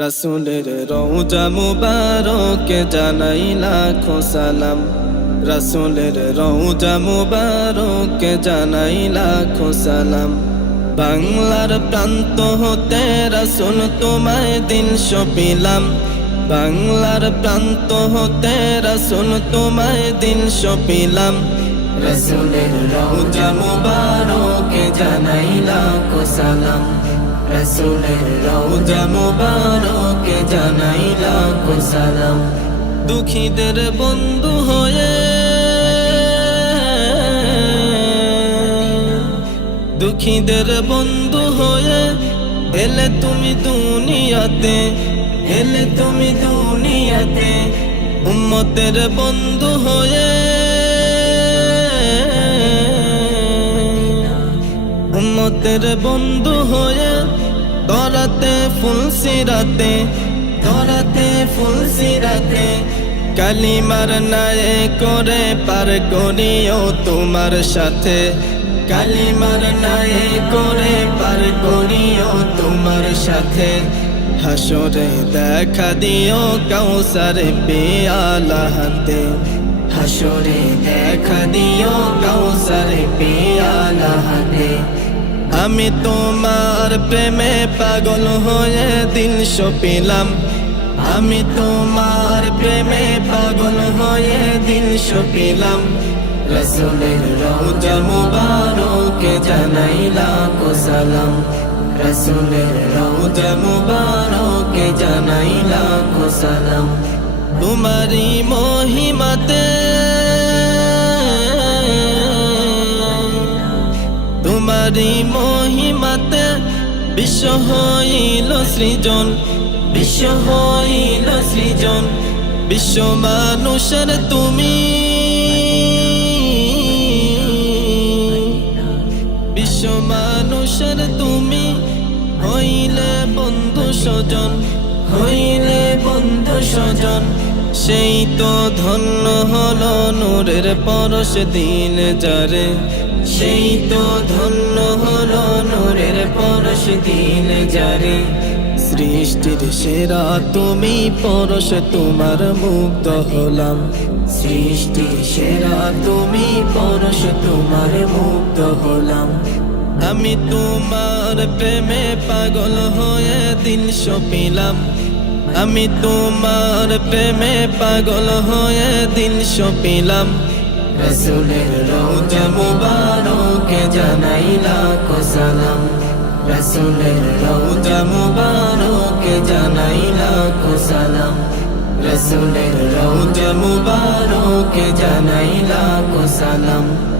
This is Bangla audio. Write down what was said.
রসুলের রৌজা মুবারকে জানাই লাখো সালাম। রসুলের রৌজা মুবারকে জানাই লাখো সালাম। বাংলার প্রান্ত হতে রসুল তোমায় দিন সপিলাম। বাংলার প্রান্ত হতে রসুল তোমায় দিন সপিলাম। রসুলের রৌজা মুবারকে জানাই লাখো সালাম। দুঃখীদের বন্ধু হয়ে দুঃখীদের বন্ধু হয়ে এলে তুমি দুনিয়াতে, এলে তুমি দুনিয়াতে। উম্মতের বন্ধু হয়ে উম্মতের বন্ধু হয়ে দরাতে ফুল সিরাতে, দরাতে ফুল সিরাতে, কালিমার নায়ে করে পার করিও তোমার সাথে, কালিমার নায়ে করে পার করিও তোমার সাথে। হাসরে দেখা দিও কাউসারে পেয়ালা হাতে হাসরে দেখা দিও কাউসারে আমি তোমার প্রেমে পাগল হয়ে দিল সপিলাম। আমি তোমার প্রেমে পাগল হয়ে দিল সপিলাম। রসুলের রৌজা মুবারকে জানাই লাখো সালাম। রসুলের রৌজা মুবারকে জানাই লাখো সালাম। তোমারি মহিমাতে তোমারি মহিমাতে বিশ্ব হইল সৃজন বিশ্ব হইল সৃজন বিশ্ব মানুষের তুমি। বিশ্ব মানুষের তুমি হইলে বন্ধু স্বজন, হইলে বন্ধু স্বজন। সেই তো ধন্য হলো নূরের পরশ দিন যারে। সেই তো ধন্য হলো নূরের পরশ দিন যারে। সৃষ্টির সেরা তুমি পরশ, তোমার মুগ্ধ হলাম। সৃষ্টির সেরা তুমি পরশ, তোমার মুগ্ধ হলাম। আমি তোমার প্রেমে পাগল হয়ে দিন সপিলাম। আমি তোমার প্রেমে পাগল হয়ে দিন সপিলাম। রসুলের রোজা মুবারকে জানাই লাখো সালাম। রসুলের রোজা মুবারকে জানাই লাখো সালাম। রসুলের রোজা মুবারকে জানাই লাখো সালাম।